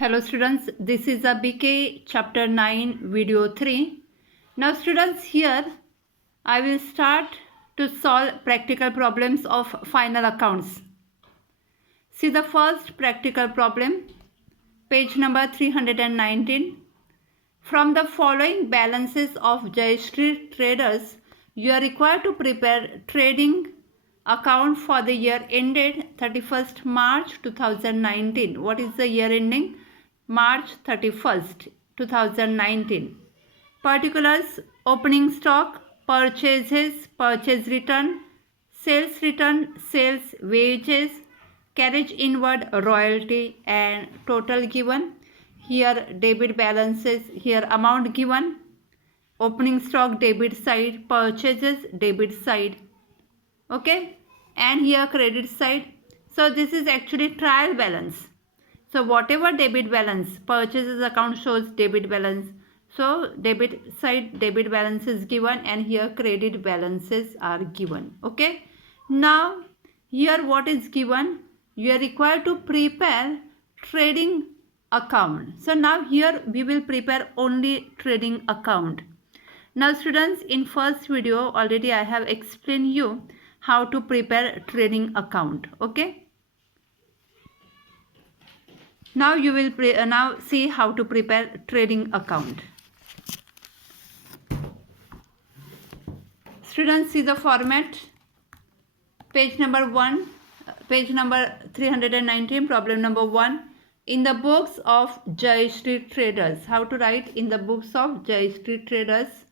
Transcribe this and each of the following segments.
Hello students, this is a BK chapter 9 video 3. Now students, here I will start to solve practical problems of final accounts. See the first practical problem, page number 319. From the following balances of Jai Street Traders, you are required to prepare trading account for the year ended 31st March 2019. What is the year ending? March 31st, 2019. Particulars: opening stock, purchases, purchase return, sales wages, carriage inward royalty, and total given. Here debit balances, here amount given, opening stock debit side, purchases debit side, okay, and here credit side. So this is actually trial balance. So whatever debit balance, purchases account shows debit balance. So debit side debit balance is given and here credit balances are given. Okay. Now here what is given? You are required to prepare trading account. So now here we will prepare only trading account. Now students, in first video already I have explained you how to prepare trading account. Okay. Now you will now see how to prepare trading account. Students, see the format. Page number 1, page number 319, problem number 1. In the books of Jai Street Traders. How to write in the books of Jai Street Traders?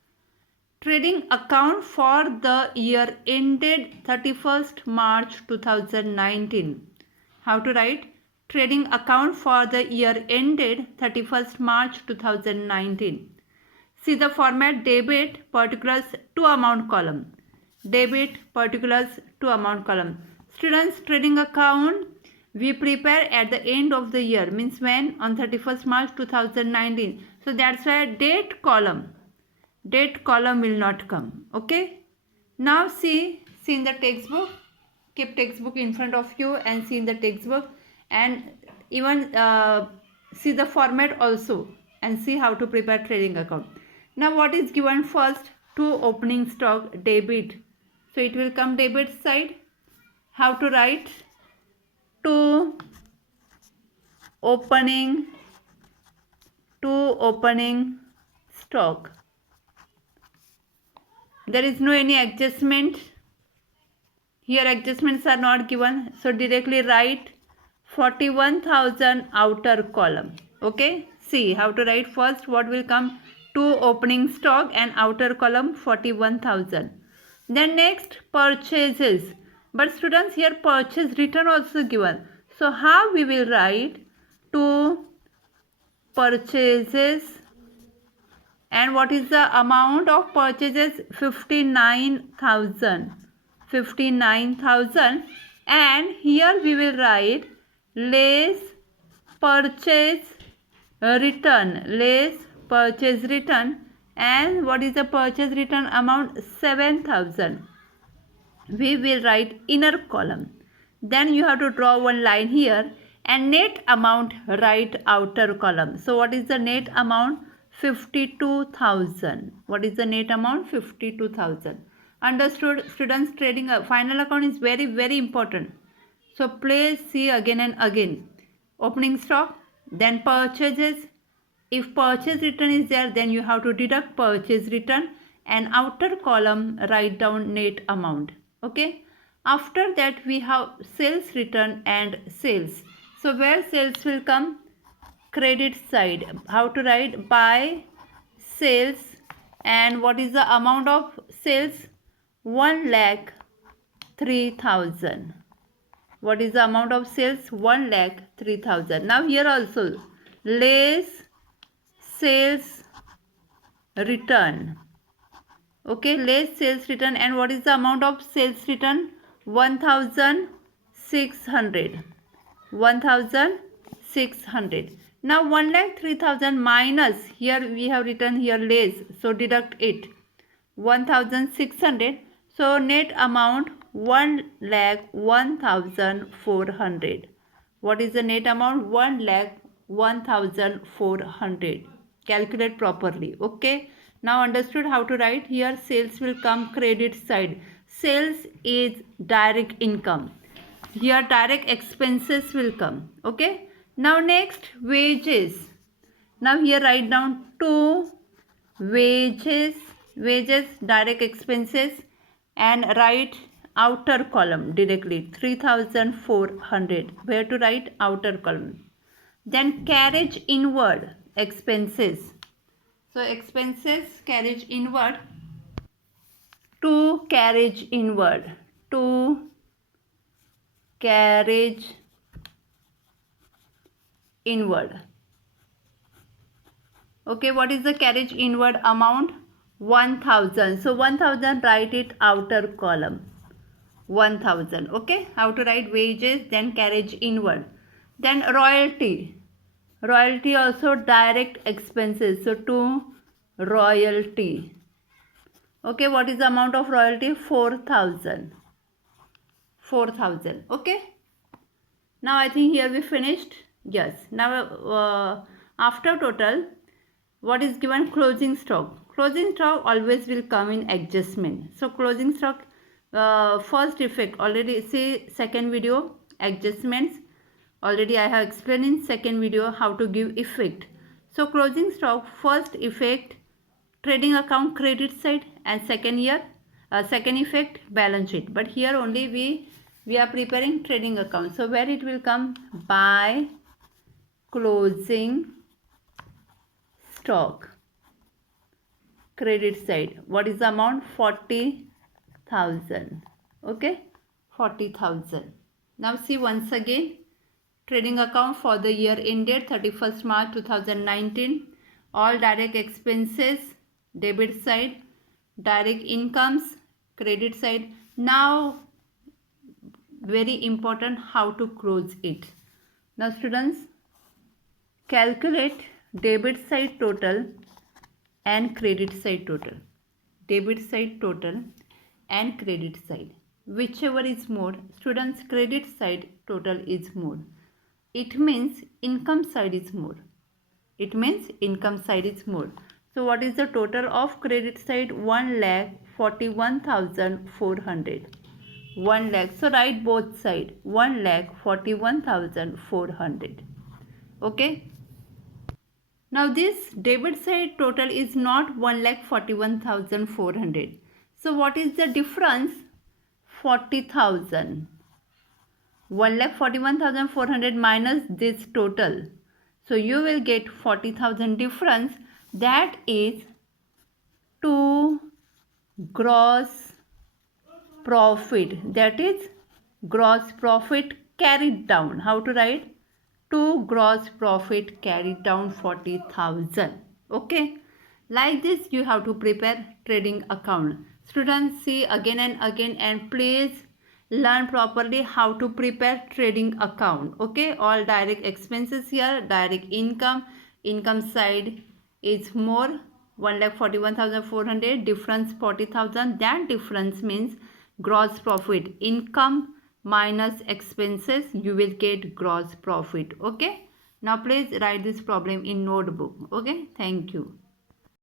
Trading account for the year ended 31st March 2019. How to write? Trading account for the year ended 31st March 2019. See the format: debit, particulars, to amount column. Debit, particulars, to amount column. Students, trading account we prepare at the end of the year, means when? On 31st March 2019. So that's why date column will not come. Okay. Now see in the textbook. Keep textbook in front of you and see in the textbook, and even see the format also and see how to prepare trading account. Now what is given first? To opening stock debit. So it will come debit side. How to write? To opening stock. There is no any adjustment. Here adjustments are not given. So directly write 41,000 outer column. Okay. See how to write first. What will come? To opening stock and outer column 41,000. Then next purchases. But students, here purchase return also given. So how we will write? To purchases. And what is the amount of purchases? 59,000. 59,000. And here we will write less purchase return. Less purchase return. And what is the purchase return amount? 7,000. We will write inner column. Then you have to draw one line here, and net amount write outer column. So what is the net amount? 52,000. What is the net amount? 52,000. Understood students? Trading final account is very, very important. So please see again and again. Opening stock, then purchases. If purchase return is there, then you have to deduct purchase return, and outer column write down net amount. Okay. After that we have sales return and sales. So where sales will come? Credit side. How to write? By sales. And what is the amount of sales? 1,03,000. What is the amount of sales? 1,03,000. Now here also less sales return. Okay, less sales return. And what is the amount of sales return? 1,600. 1,600. Now 1,03,000 minus, here we have written here less, so deduct it. 1,600. So net amount 1,01,400. What is the net amount? 1,01,400. 1400. Calculate properly. Okay. Now understood how to write? Here sales will come credit side. Sales is direct income. Here direct expenses will come. Okay. Now next, wages. Now here write down 2 wages, direct expenses, and write outer column directly 3400. Where to write? Outer column. Then carriage inward expenses. So expenses carriage inward, to carriage inward, to carriage inward. Okay, what is the carriage inward amount? 1000. So 1000, write it outer column. 1000. Okay, how to write? Wages, then carriage inward. Then royalty. Royalty also direct expenses. So to royalty. Okay, what is the amount of royalty? 4000. 4000. Okay. Now I think here we finished. Yes. Now after total, what is given? Closing stock. Closing stock always will come in adjustment. So closing stock first effect, already see second video, adjustments. Already I have explained in second video how to give effect. So closing stock first effect, trading account credit side, and second effect, balance sheet. But here only we are preparing trading account. So where it will come? By closing stock credit side. What is the amount? 40,000. Okay, 40,000. Now see once again, trading account for the year ended 31st March 2019. All direct expenses debit side, direct incomes credit side. Now very important, how to close it. Now students, calculate debit side total and credit side total. Debit side total and credit side, whichever is more. Students, credit side total is more. It means income side is more. It means income side is more. So what is the total of credit side? 1,41,400. 1 lakh. So write both side. 1,41,400. Okay. Now this debit side total is not 1,41,400. So what is the difference? 40,000. 1,41,400 minus this total. So you will get 40,000 difference. That is to gross profit. That is gross profit carried down. How to write? To gross profit carried down 40,000. Okay. Like this you have to prepare trading account. Students, see again and again, and please learn properly how to prepare trading account. Okay, all direct expenses here, direct income side is more, 1,41,400, difference 40,000. That difference means gross profit. Income minus expenses, you will get gross profit. Okay, now please write this problem in notebook. Okay, thank you.